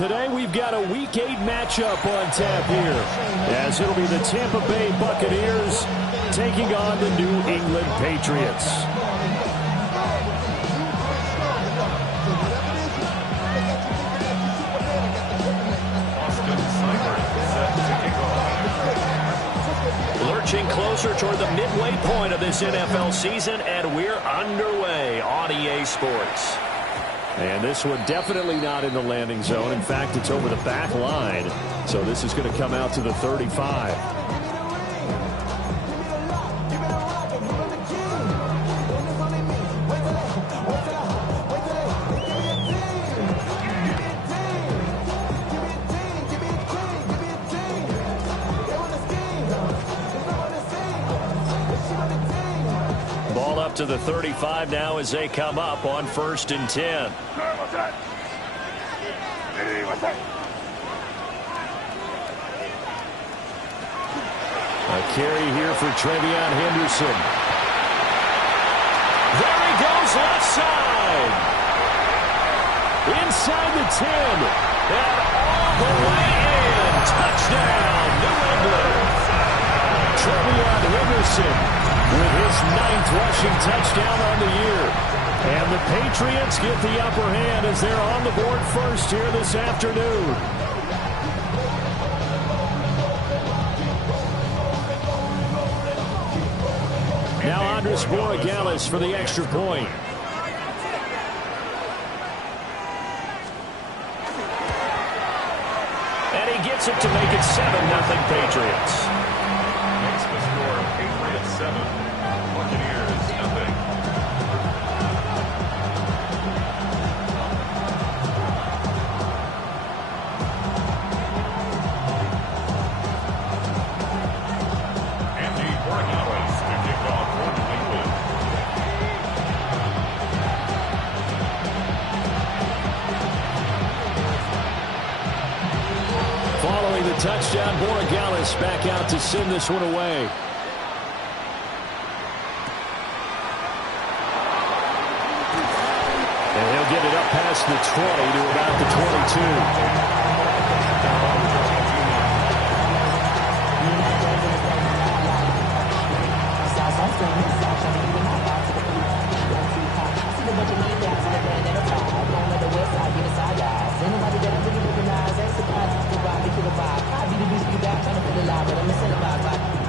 Today we've got a Week 8 matchup on tap here, as it'll be the Tampa Bay Buccaneers taking on the New England Patriots. Lurching closer toward the midway point of this NFL season, and we're underway on EA Sports. And this one definitely not in the landing zone. In fact, it's over the back line. So this is going to come out to the 35. Ball up to the 35 now as they come up on 1st and 10. A carry here for Trevion Henderson. There he goes, left side. Inside the 10. And all the way in. Touchdown, New England. Trevion Henderson with his 9th rushing touchdown on the year. And the Patriots get the upper hand as they're on the board first here this afternoon. Now Andres Borregales for the extra point. And he gets it to make it 7-0 Patriots. Makes the score Patriots 7, Buccaneers 0. Touchdown, Borregales back out to send this one away. And he'll get it up past the 20 to about the 22.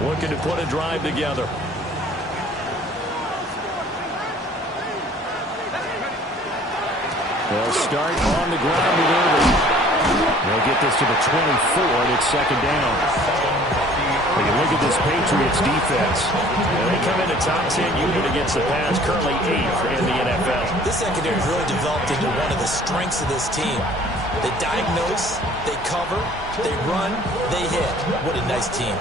Looking to put a drive together. They'll start on the ground with Irving. They'll get this to the 24, and it's 2nd down. When you look at this Patriots defense, they come in a top 10 unit against the pass, currently 8th in the NFL. This secondary has really developed into one of the strengths of this team. They diagnose, they cover, they run, they hit. What a nice team.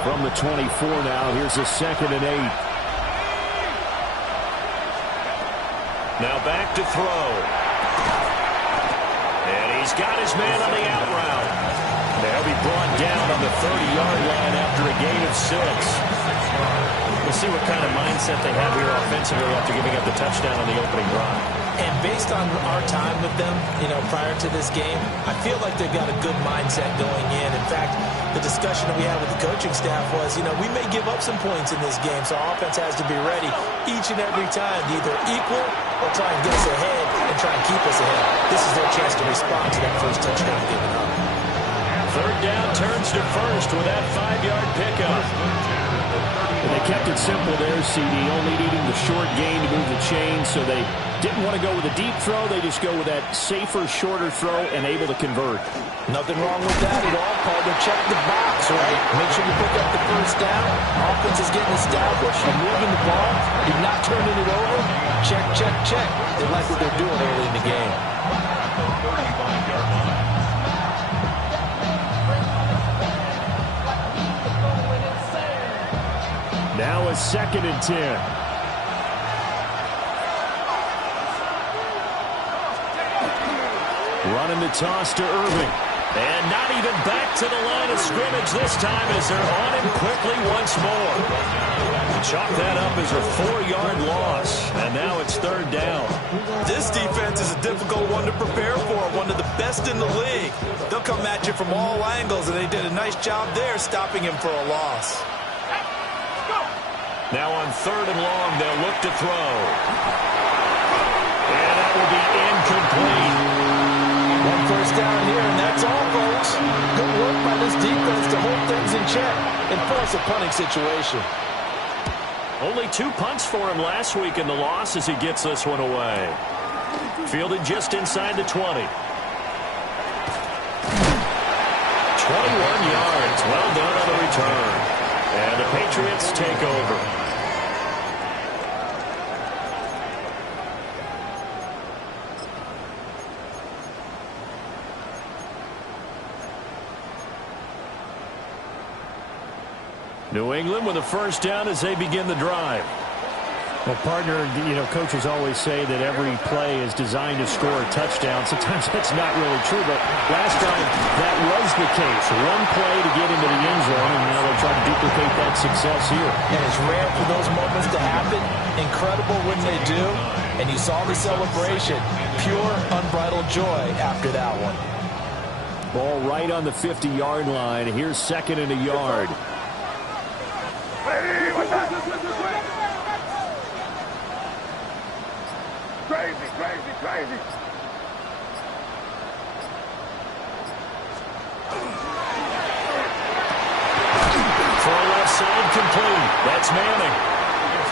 From the 24 now, here's a 2nd and 8. Now back to throw. And he's got his man on the out route. They'll be brought down on the 30-yard line after a gain of 6. We'll see what kind of mindset they have here offensively after giving up the touchdown on the opening drive. And based on our time with them, prior to this game, I feel like they've got a good mindset going in. In fact, the discussion that we had with the coaching staff was, we may give up some points in this game, so our offense has to be ready each and every time to either equal or try and get us ahead and try and keep us ahead. This is their chance to respond to that first touchdown given up. 3rd down turns to 1st with that 5-yard pickup. And they kept it simple there, CD, only needing the short gain to move the chain, so they didn't want to go with a deep throw. They just go with that safer, shorter throw and able to convert. Nothing wrong with that at all. Called to check the box, right? Make sure you pick up the 1st down. Offense is getting established. You're moving the ball. You're not turning it over. Check, check, check. They like what they're doing early in the game. Now a 2nd and 10. Running the toss to Irving. And not even back to the line of scrimmage this time as they're on him quickly once more. Chalk that up as a 4-yard loss, and now it's 3rd down. This defense is a difficult one to prepare for, one of the best in the league. They'll come at you from all angles, and they did a nice job there stopping him for a loss. Now on 3rd and long, they'll look to throw. And that will be incomplete. One first down here, and that's all, folks. Good work by this defense to hold things in check and force a punting situation. Only 2 punts for him last week in the loss as he gets this one away. Fielded just inside the 20. 21 yards. Well done on the return. And the Patriots take over. New England with a first down as they begin the drive. Well, partner, coaches always say that every play is designed to score a touchdown. Sometimes that's not really true, but last time that was the case. One play to get into the end zone, and now they'll try to duplicate that success here. And it's rare for those moments to happen. Incredible when they do. And you saw the celebration. Pure, unbridled joy after that one. Ball right on the 50-yard line. Here's 2nd and a yard. Crazy. For a left side complete. That's Manning.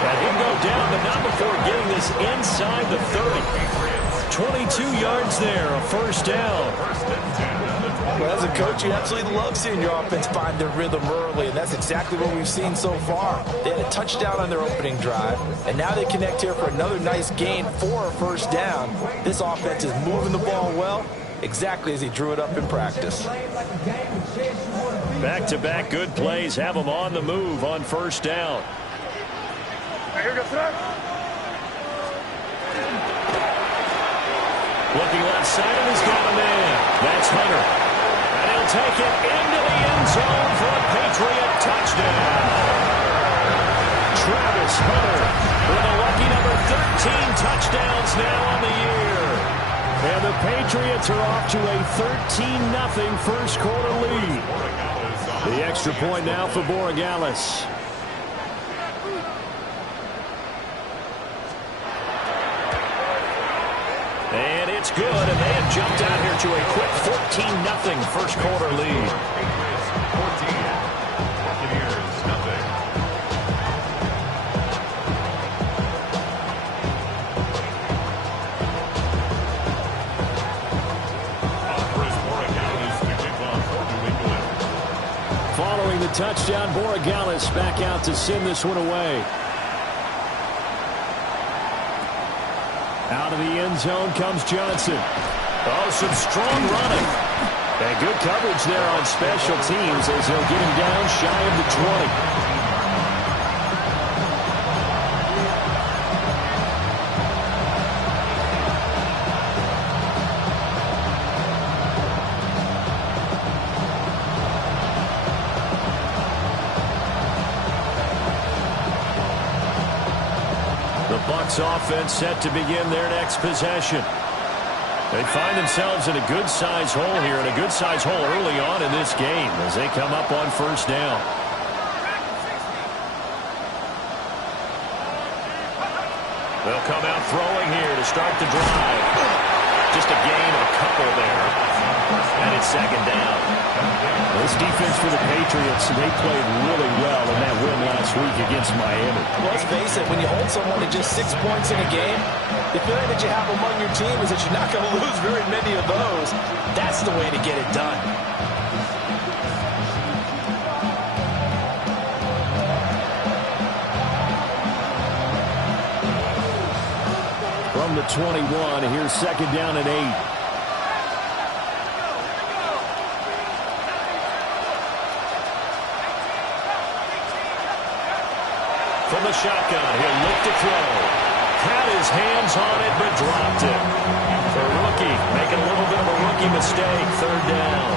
And he'll go down, but not before getting this inside the 30. 22 yards there, a first down. Well, as a coach, you absolutely love seeing your offense find their rhythm early, and that's exactly what we've seen so far. They had a touchdown on their opening drive, and now they connect here for another nice gain for a first down. This offense is moving the ball well, exactly as he drew it up in practice. Back-to-back good plays have them on the move on first down. Looking left side, and he's got a man. That's Hunter. And he'll take it into the end zone for a Patriot touchdown. Travis Hunter with a lucky number 13 touchdowns now on the year. And the Patriots are off to a 13-0 first quarter lead. The extra point now for Borregales. And it's good, and they have jumped out here to a quick 14-0 first quarter lead. 14. Buccaneers, nothing. Following the touchdown, Borregales back out to send this one away. Out of the end zone comes Johnson. Oh, some strong running. And good coverage there on special teams as they'll get him down shy of the 20. Bucs offense set to begin their next possession. They find themselves in a good-sized hole here, and a good-sized hole early on in this game as they come up on first down. They'll come out throwing here to start the drive. Just a gain of a couple there. And it's second down. This defense for the Patriots, they played really well in that win last week against Miami. Well, let's face it, when you hold someone to just 6 points in a game, the feeling that you have among your team is that you're not going to lose very many of those. That's the way to get it done. From the 21, here's second down and 8. From the shotgun, he'll look to throw. Had his hands on it, but dropped it. The rookie making a little bit of a rookie mistake. Third down.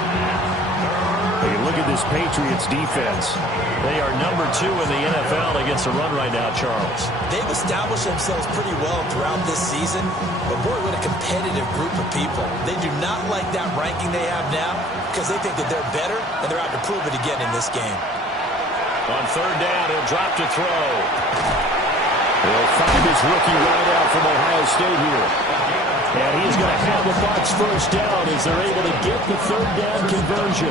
Hey, look at this Patriots defense. They are number 2 in the NFL against the run right now, Charles. They've established themselves pretty well throughout this season, but boy, what a competitive group of people. They do not like that ranking they have now because they think that they're better, and they're out to prove it again in this game. On third down, he'll drop to throw. He'll find his rookie wideout from Ohio State here. And he's going to have the Bucs first down as they're able to get the third down conversion.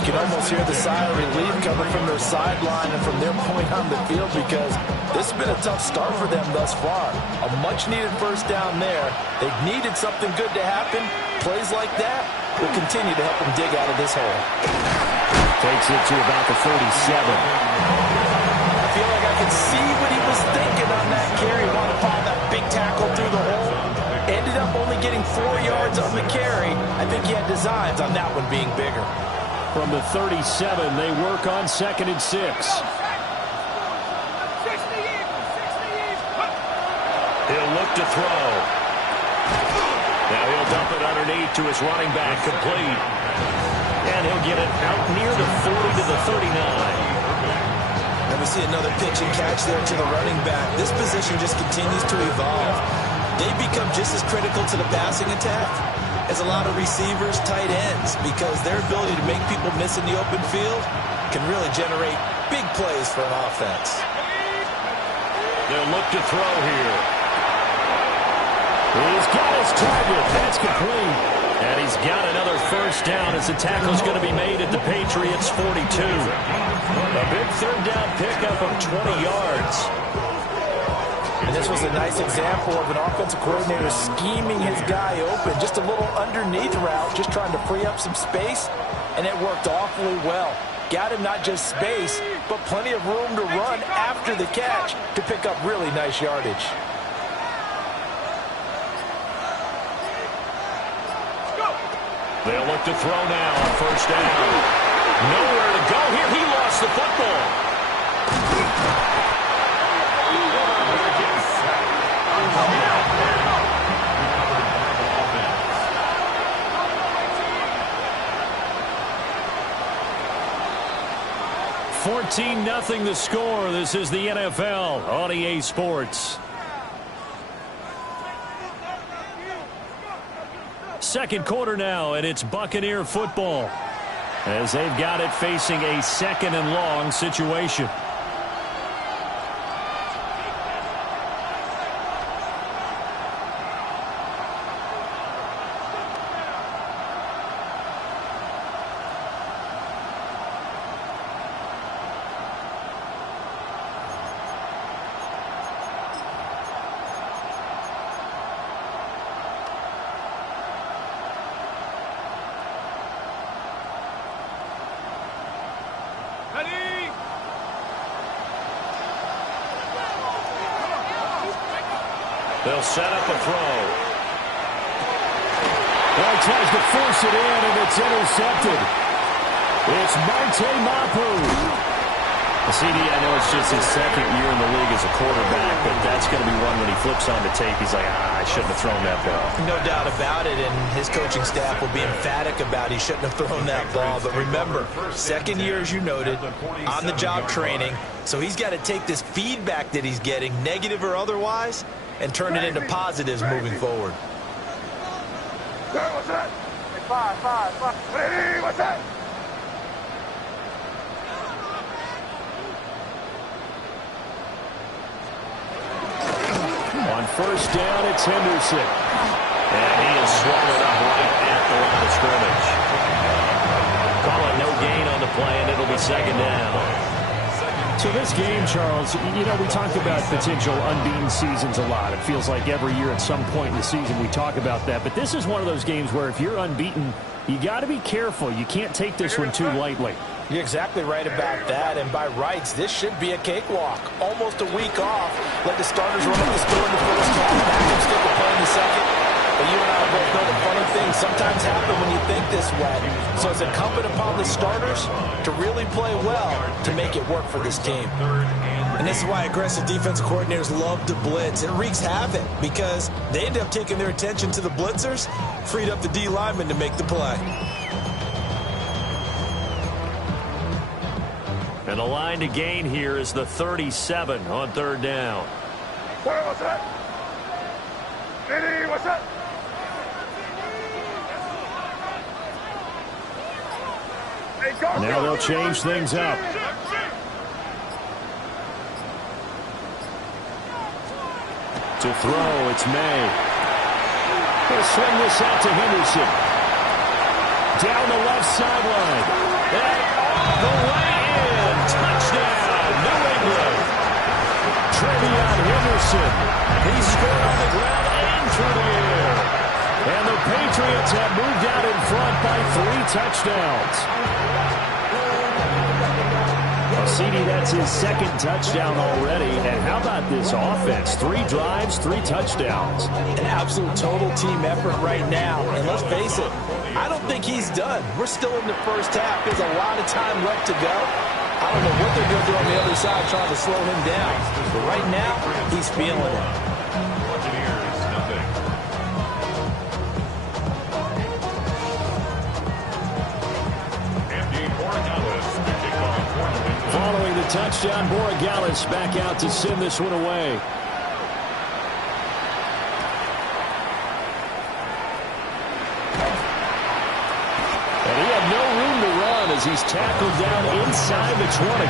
You can almost hear the sigh of relief coming from their sideline and from their point on the field because this has been a tough start for them thus far. A much-needed first down there. They've needed something good to happen. Plays like that will continue to help them dig out of this hole. Takes it to about the 37. I feel like I can see what he was thinking on that carry. Want to follow that big tackle through the hole. Ended up only getting 4 yards on the carry. I think he had designs on that one being bigger. From the 37, they work on 2nd and 6. He'll look to throw. Now he'll dump it underneath to his running back, complete. And he'll get it out near the 40 to the 39. And we see another pitch and catch there to the running back. This position just continues to evolve. They become just as critical to the passing attack as a lot of receivers, tight ends, because their ability to make people miss in the open field can really generate big plays for an offense. They'll look to throw here. He's got his target. That's complete. And he's got another first down as the tackle's going to be made at the Patriots' 42. A big third down pickup of 20 yards. And this was a nice example of an offensive coordinator scheming his guy open. Just a little underneath route, just trying to free up some space, and it worked awfully well. Got him not just space, but plenty of room to run after the catch to pick up really nice yardage. They'll look to throw now on first down. Nowhere to go here. He lost the football. 14-0 the score. This is the NFL on EA Sports. Second quarter now, and it's Buccaneer football as they've got it facing a 2nd and long situation. They'll set up a throw. Well, he tries to force it in, and it's intercepted. It's Marte Mapu. CD, I know it's just his 2nd year in the league as a quarterback, but that's going to be one when he flips on the tape. He's like, I shouldn't have thrown that ball. No doubt about it, and his coaching staff will be emphatic about he shouldn't have thrown that ball. But remember, 2nd year, as you noted, on-the-job training. So he's got to take this feedback that he's getting, negative or otherwise, and turn it into positives moving forward. What's that? Five. Ready, what's that? On first down, it's Henderson. And he is swallowed up right at the line of scrimmage. Call it no gain on the play, and it'll be 2nd down. So this game, Charles, you know, we talked about potential unbeaten seasons a lot. It feels like every year at some point in the season we talk about that. But this is one of those games where if you're unbeaten, you got to be careful. You can't take this one too lightly. You're exactly right about that, and by rights, this should be a cakewalk. Almost a week off. Let the starters run up the score in the first half, backups get the play in the second. But you and I both know the funny things sometimes happen when you think this way. So it's incumbent upon the starters to really play well to make it work for this team. And this is why aggressive defensive coordinators love to blitz. It wreaks havoc because they end up taking their attention to the blitzers, freed up the D lineman to make the play. And the line to gain here is the 37 on third down. What's that? What's that? Now they'll change things up. To throw, it's May. They'll swing this out to Henderson. Down the left sideline. And all the way in. Touchdown, New England. Trevion Henderson. He scored on the ground and through the air. And the Patriots have moved out in front by 3 touchdowns. CD, that's his second touchdown already. And how about this offense? 3 drives, 3 touchdowns. An absolute total team effort right now. And let's face it, I don't think he's done. We're still in the first half. There's a lot of time left to go. I don't know what they're going to do on the other side trying to slow him down. But right now, he's feeling it. Following the touchdown, Borregales back out to send this one away. And he had no room to run as he's tackled down inside the 20.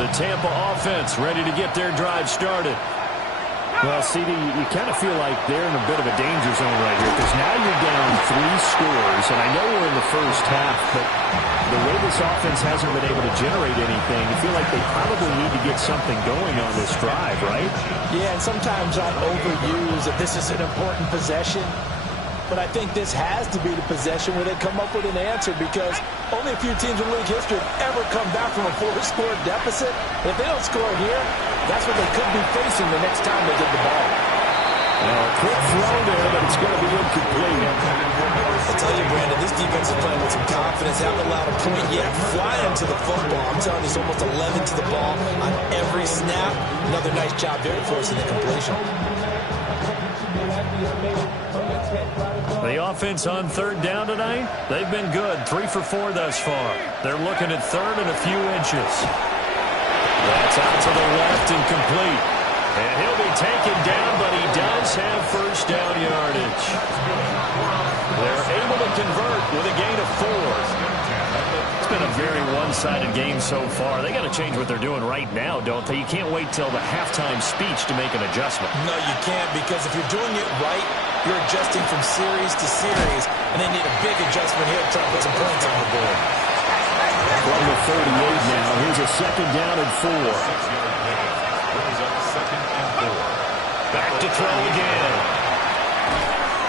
The Tampa offense ready to get their drive started. Well, CD, you kind of feel like they're in a bit of a danger zone right here because now you're down 3 scores, and I know we're in the first half, but the way this offense hasn't been able to generate anything, you feel like they probably need to get something going on this drive, right? Yeah, and sometimes I overuse that this is an important possession, but I think this has to be the possession where they come up with an answer because only a few teams in league history have ever come back from a 4-score deficit. If they don't score here, that's what they could be facing the next time they get the ball. Well, a quick throw there, but it's going to be incomplete. I'll tell you, Brandon, this defense is playing with some confidence. Haven't allowed a point yet. Flying to the football. I'm telling you, it's almost 11 to the ball on every snap. Another nice job there forcing the completion. The offense on third down tonight, they've been good. 3 for 4 thus far. They're looking at third and a few inches. That's out to the left and complete. And he'll be taken down, but he does have first down yardage. They're able to convert with a gain of 4. It's been a very one-sided game so far. They got to change what they're doing right now, don't they? You can't wait till the halftime speech to make an adjustment. No, you can't, because if you're doing it right, you're adjusting from series to series, and they need a big adjustment here to try to put some points on the board. From the 38 now, here's a second down and 4. Back to throw again.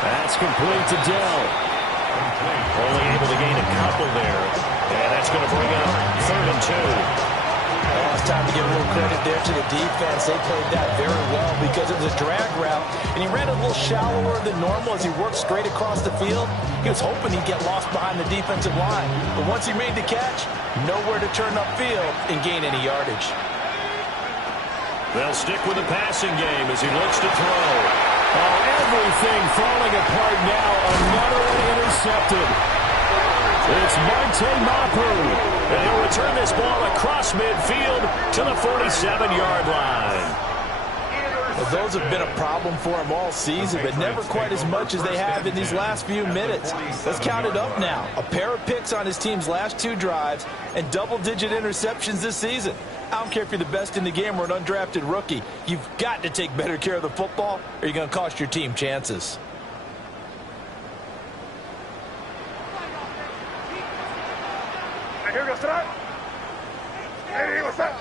That's complete to Dell. Only able to gain a couple there. And that's going to bring up third and 2. Oh, it's time to give a little credit there to the defense. They played that very well because it was a drag route, and he ran a little shallower than normal as he worked straight across the field. He was hoping he'd get lost behind the defensive line, but once he made the catch, nowhere to turn upfield and gain any yardage. They'll stick with the passing game as he looks to throw. Oh, everything falling apart now. Another one intercepted. It's Marte Mapu. And he'll return this ball across midfield to the 47-yard line. Well, those have been a problem for him all season, but never quite as much as they have in these last few minutes. Let's count it up now. A pair of picks on his team's last 2 drives and double-digit interceptions this season. I don't care if you're the best in the game or an undrafted rookie. You've got to take better care of the football or you're going to cost your team chances. Here goes tonight. Hey, what's that?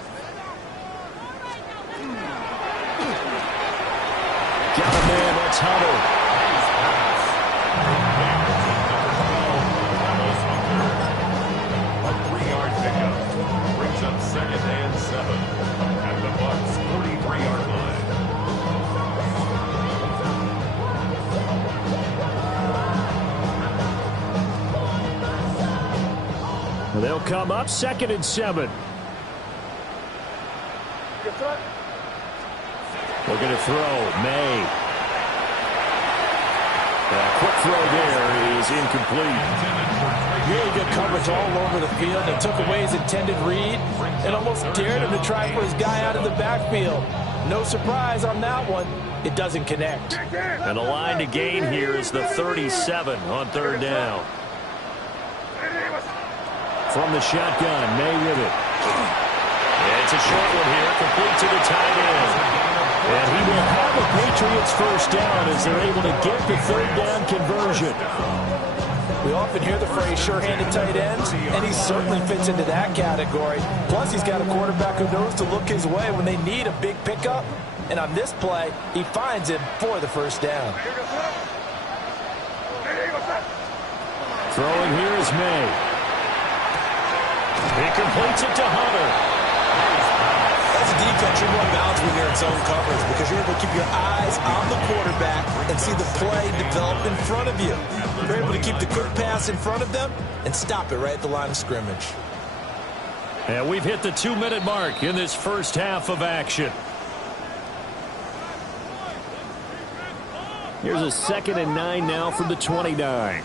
Got a man, let's huddle. A 3-yard pickup brings up They'll come up 2nd and 7. Looking to throw. May. Quick throw there is incomplete. Really good coverage all over the field. They took away his intended read and almost dared him to try for his guy out of the backfield. No surprise on that one. It doesn't connect. And the line to gain here is the 37 on 3rd down. From the shotgun, May with it. It's a short one here, complete to the tight end. And he will have the Patriots first down as they're able to get the 3rd down conversion. We often hear the phrase sure-handed tight ends, and he certainly fits into that category. Plus, he's got a quarterback who knows to look his way when they need a big pickup. And on this play, he finds him for the first down. Throwing here is May. He completes it to Hunter. As a defense, you're more balanced when you're in zone coverage because you're able to keep your eyes on the quarterback and see the play develop in front of you. You're able to keep the quick pass in front of them and stop it right at the line of scrimmage. And we've hit the 2-minute mark in this first half of action. Here's a 2nd and 9 now from the 29.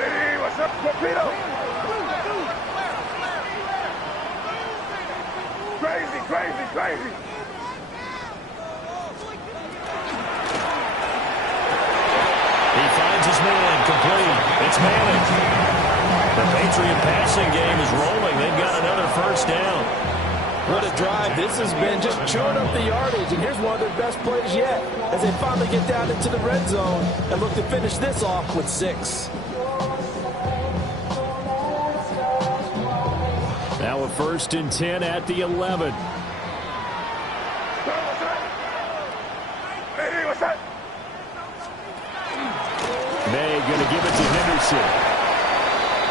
Hey, what's up, torpedo? Crazy, crazy, crazy. He finds his man, complete. It's Manning. The Patriot passing game is rolling. They've got another first down. What a drive this has been, just chewing up the yardage. And here's one of their best plays yet as they finally get down into the red zone and look to finish this off with 6. Now a 1st and 10 at the 11. Hey, what's that? May going to give it to Henderson.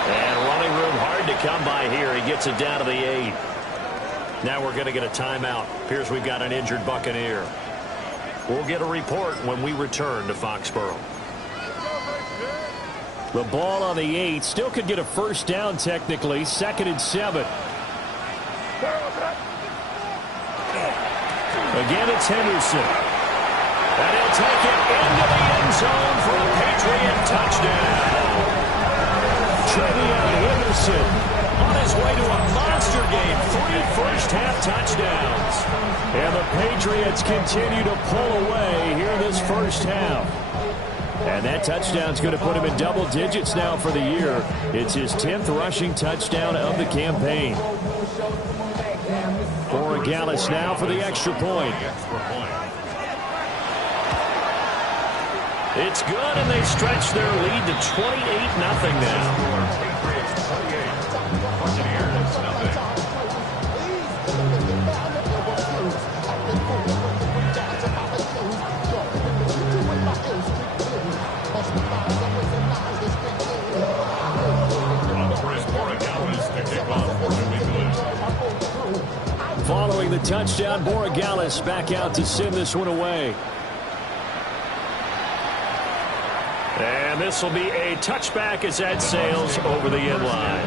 And running room hard to come by here. He gets it down to the 8. Now we're going to get a timeout. Appears we've got an injured Buccaneer. We'll get a report when we return to Foxborough. The ball on the 8. Still could get a first down technically. 2nd and 7. Again, it's Henderson. And he'll take it into the end zone for a Patriot touchdown. Trevion Henderson on his way to a monster game. 3 first-half touchdowns. And the Patriots continue to pull away here in this first half. And that touchdown's going to put him in double digits now for the year. It's his 10th rushing touchdown of the campaign. Borregales now for the extra point. It's good, and they stretch their lead to 28-0 now. Following the touchdown, Borregales back out to send this one away. And this will be a touchback as that sails over the end line.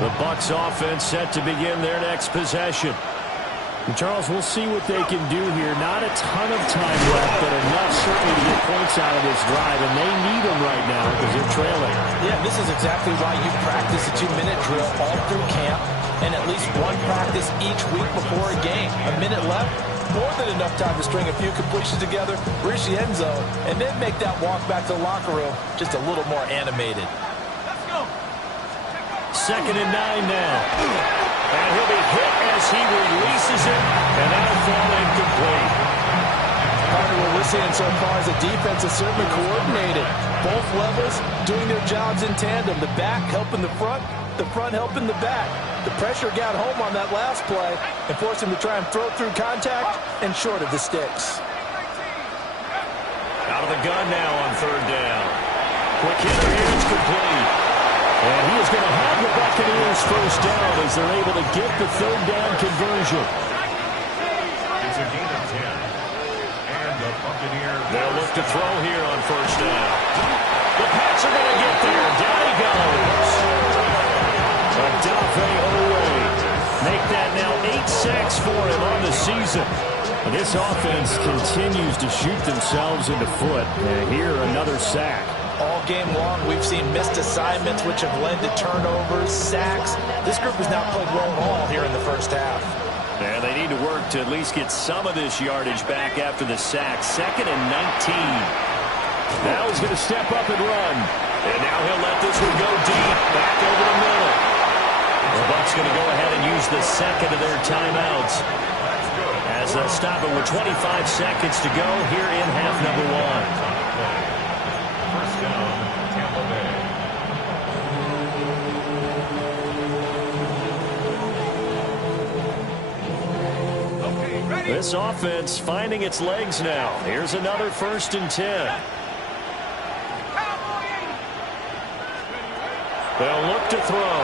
The Bucs offense set to begin their next possession. And Charles, we'll see what they can do here. Not a ton of time left, but enough certainly to get points out of this drive, and they need them right now because they're trailing. Yeah, this is exactly why you practice a 2-minute drill all through camp and at least one practice each week before a game. A minute left, more than enough time to string a few completions together, reach the end zone, and then make that walk back to the locker room just a little more animated. Let's go. 2nd and 9 now. And he'll be hit as he releases it, and that'll fall incomplete. Partner, what we're seeing so far is the defense is certainly coordinated. Both levels doing their jobs in tandem. The back helping the front helping the back. The pressure got home on that last play and forced him to try and throw through contact and short of the sticks. Out of the gun now on 3rd down. Quick hitter here, it's complete. And he is going to have the Buccaneers first down as they're able to get the third down conversion. It's a gain of 10. And the Buccaneers. They'll look to throw here on first down. The Pats are going to get there. Down he goes. Odafe Oweh. Make that now 8 sacks for him on the season. And this offense continues to shoot themselves in the foot. And here, another sack. All game long, we've seen missed assignments, which have led to turnovers, sacks. This group has now played well ball here in the first half. And they need to work to at least get some of this yardage back after the sack. 2nd and 19. Now he's going to step up and run. And now he'll let this one go deep. Back over the middle. The Bucs going to go ahead and use the second of their timeouts, as they'll stop it with 25 seconds to go here in half number 1. First down, Tampa Bay. This offense finding its legs now. Here's another 1st and 10. They'll look to throw.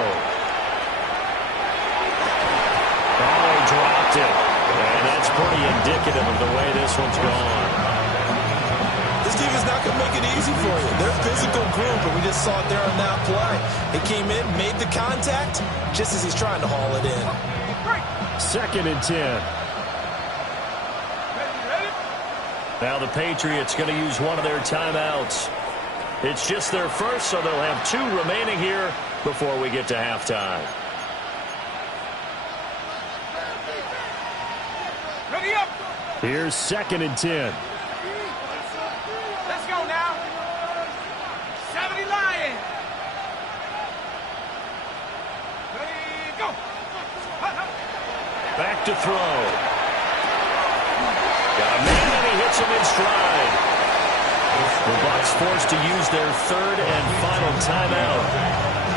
Oh, he dropped it. And that's pretty indicative of the way this one's gone. This defense not going to make it easy for you. They're a physical group, but we just saw it there on that play. He came in, made the contact, just as he's trying to haul it in. 2nd and 10. Now the Patriots going to use one of their timeouts. It's just their first, so they'll have 2 remaining here before we get to halftime. Ready up. Here's 2nd and 10. Let's go now. 70 Lions. Ready, go. Back to throw. Got a man, and he hits him in stride. The Bucs forced to use their 3rd and final timeout,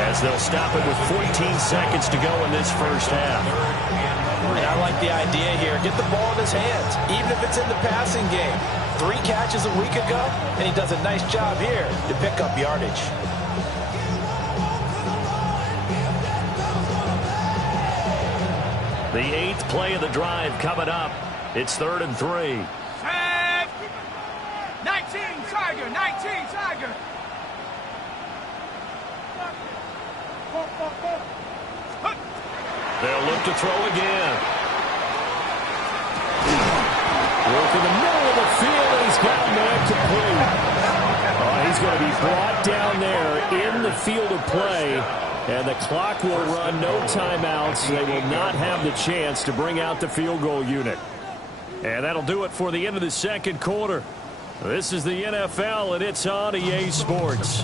as they'll stop it with 14 seconds to go in this first half. And I like the idea here. Get the ball in his hands, even if it's in the passing game. 3 catches a week ago, and he does a nice job here to pick up yardage. The 8th play of the drive coming up. It's 3rd and 3. 19 Tiger, 19 Tiger. They'll look to throw again. Work in the middle of the field, and he's got a man complete. He's going to be brought down there in the field of play, and the clock will run, no timeouts. They will not have the chance to bring out the field goal unit. And that'll do it for the end of the 2nd quarter. This is the NFL, and it's on EA Sports.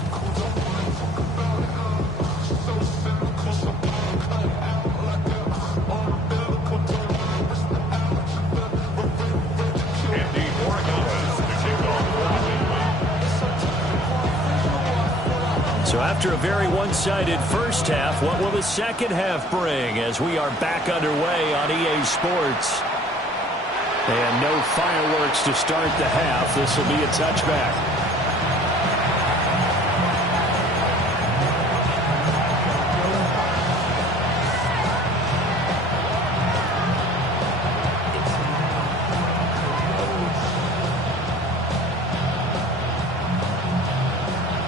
So after a very one-sided first half, what will the second half bring as we are back underway on EA Sports? And no fireworks to start the half. This will be a touchback.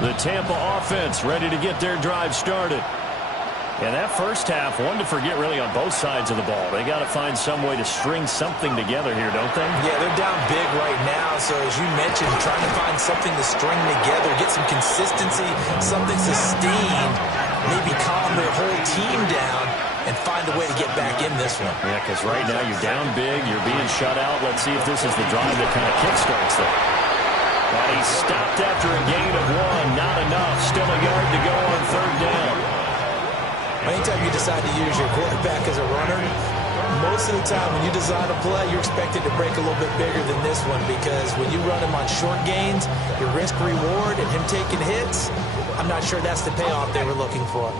The Tampa offense ready to get their drive started. And that first half, one to forget really on both sides of the ball. They got to find some way to string something together here, don't they? Yeah, they're down big right now. So as you mentioned, trying to find something to string together, get some consistency, something sustained, maybe calm their whole team down and find a way to get back in this one. Yeah, because right now you're down big, you're being shut out. Let's see if this is the drive that kind of kickstarts them. And he stopped after a gain of 1. Not enough. Still a yard to go on 3rd down. Anytime you decide to use your quarterback as a runner, most of the time when you design a play, you're expected to break a little bit bigger than this one, because when you run him on short gains, your risk-reward and him taking hits, I'm not sure that's the payoff they were looking for.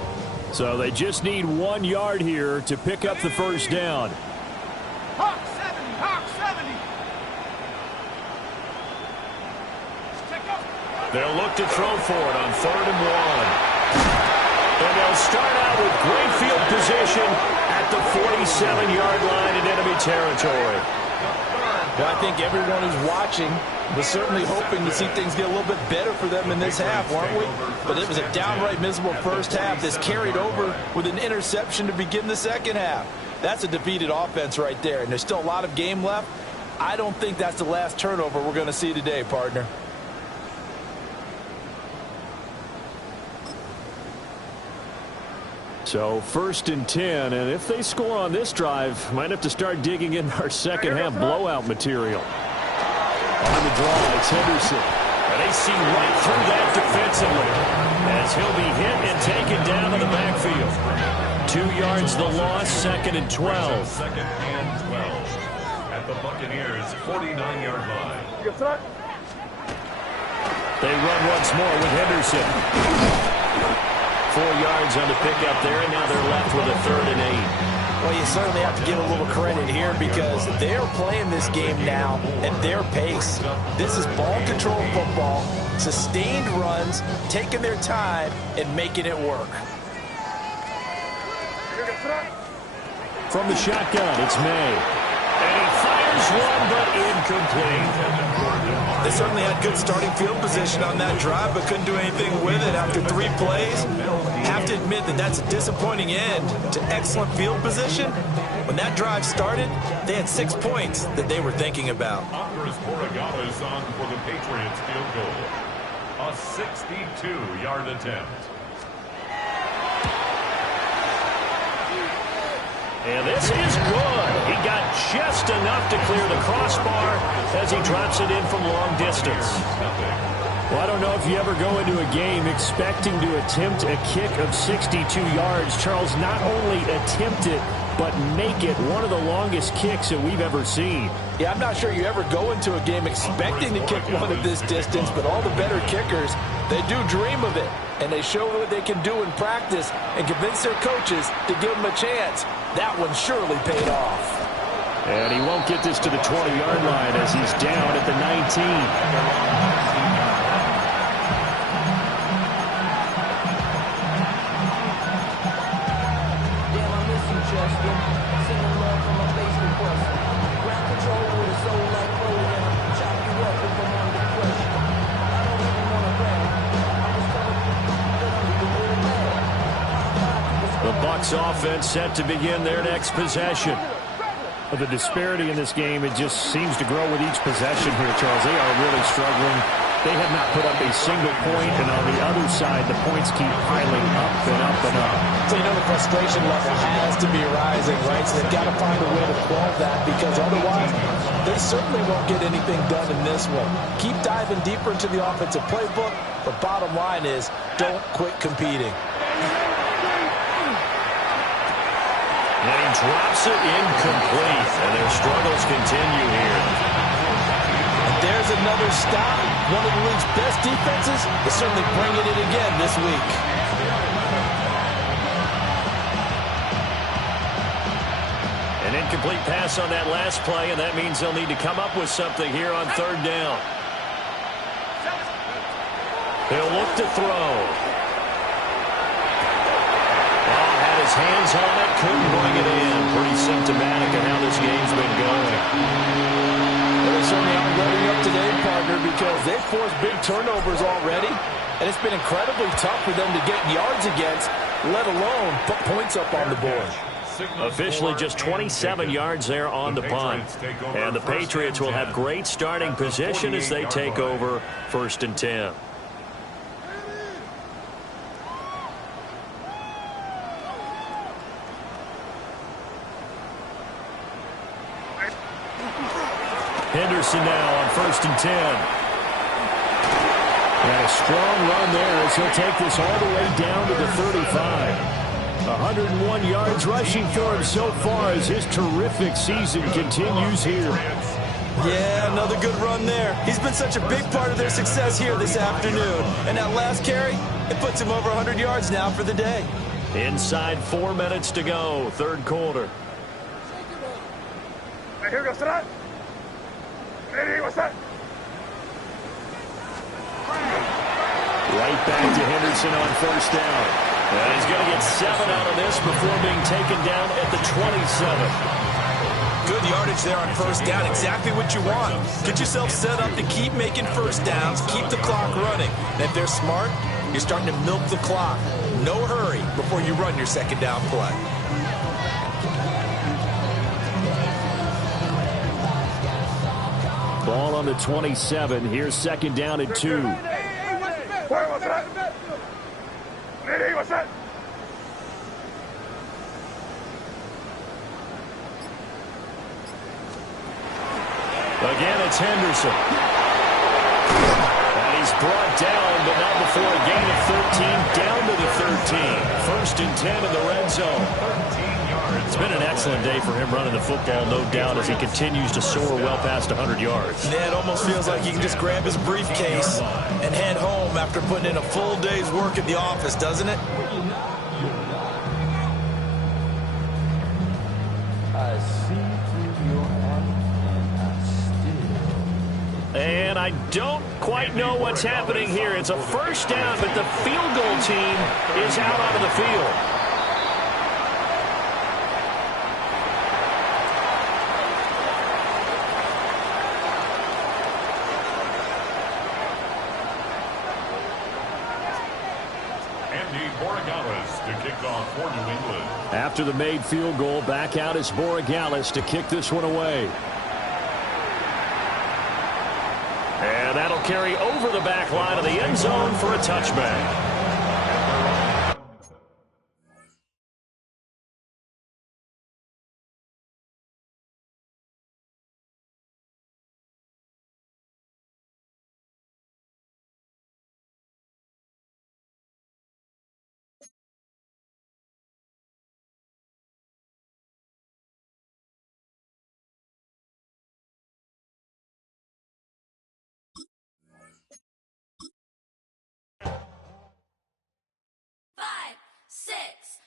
So they just need 1 yard here to pick up the first down. Hawk 70, Hawk 70. They'll look to throw for it on 3rd and 1. And they'll start out with great field position at the 47-yard line in enemy territory. Well, I think everyone who's watching was certainly hoping to see things get a little bit better for them in this half, weren't we? But it was a downright miserable first half. This carried over with an interception to begin the second half. That's a defeated offense right there, and there's still a lot of game left. I don't think that's the last turnover we're going to see today, partner. So 1st and 10, and if they score on this drive, might have to start digging in our second half blowout material. On the draw, it's Henderson. And they see right through that defensively as he'll be hit and taken down in the backfield. 2 yards the loss, 2nd and 12. 2nd and 12 at the Buccaneers' 49-yard line. They run once more with Henderson. 4 yards on the pickup there, and now they're left with a 3rd and 8. Well, you certainly have to give a little credit here because they're playing this game now at their pace. This is ball control football, sustained runs, taking their time, and making it work. From the shotgun, it's May. And he fires one, but incomplete. They certainly had good starting field position on that drive, but couldn't do anything with it after 3 plays. Have to admit that that's a disappointing end to excellent field position. When that drive started, they had 6 points that they were thinking about. Offers Borregales on for the Patriots field goal. A 62-yard attempt. And this is good. He got just enough to clear the crossbar as he drops it in from long distance. Well, I don't know if you ever go into a game expecting to attempt a kick of 62 yards. Charles, not only attempt it, but make it one of the longest kicks that we've ever seen. Yeah, I'm not sure you ever go into a game expecting to kick one at this distance, but all the better kickers, they do dream of it. And they show what they can do in practice and convince their coaches to give them a chance. That one surely paid off. And he won't get this to the 20-yard line as he's down at the 19. The Bucs offense set to begin their next possession. But the disparity in this game, it just seems to grow with each possession here, Charles. They are really struggling. They have not put up a single point, and on the other side, the points keep piling up and up and up. So you know the frustration level has to be rising, right? So they've got to find a way to quell that because otherwise they certainly won't get anything done in this one. Keep diving deeper into the offensive playbook, but bottom line is don't quit competing. And he drops it incomplete, and their struggles continue here. There's another stop. One of the league's best defenses is certainly bringing it again this week. An incomplete pass on that last play, and that means they'll need to come up with something here on 3rd down. He'll look to throw. Had his hands on it, couldn't bring it in. Pretty symptomatic of how this game's been going. They certainly aren't ready up today, partner, because they've forced big turnovers already, and it's been incredibly tough for them to get yards against, let alone put points up on the board. Officially just 27 yards there on the punt. And the Patriots will have great starting position as they take over 1st and 10. Henderson now on 1st and 10. And a strong run there as he'll take this all the way down to the 35. 101 yards rushing for him so far as his terrific season continues here. Yeah, another good run there. He's been such a big part of their success here this afternoon. And that last carry, it puts him over 100 yards now for the day. Inside 4 minutes to go, 3rd quarter. Here goes that. Hey, what's that? Right back to Henderson on 1st down. And he's going to get 7 out of this before being taken down at the 27. Good yardage there on first down. Exactly what you want. Get yourself set up to keep making first downs, keep the clock running. And if they're smart, you're starting to milk the clock. No hurry before you run your second down play. Ball on the 27. Here's second down and 2. Again, it's Henderson. And he's brought down, but not before a gain of 13, down to the 13. First and 10 in the red zone. It's been an excellent day for him running the football, no doubt, as he continues to soar well past 100 yards. Yeah, it almost feels like he can just grab his briefcase and head home after putting in a full day's work at the office, doesn't it? I see through your heart, and I still. And I don't quite know what's happening here. It's a first down, but the field goal team is out onto the field. To kick off for New England. After the made field goal, back out is Borregales to kick this one away. And that'll carry over the back line of the end zone for a touchback. Five, six,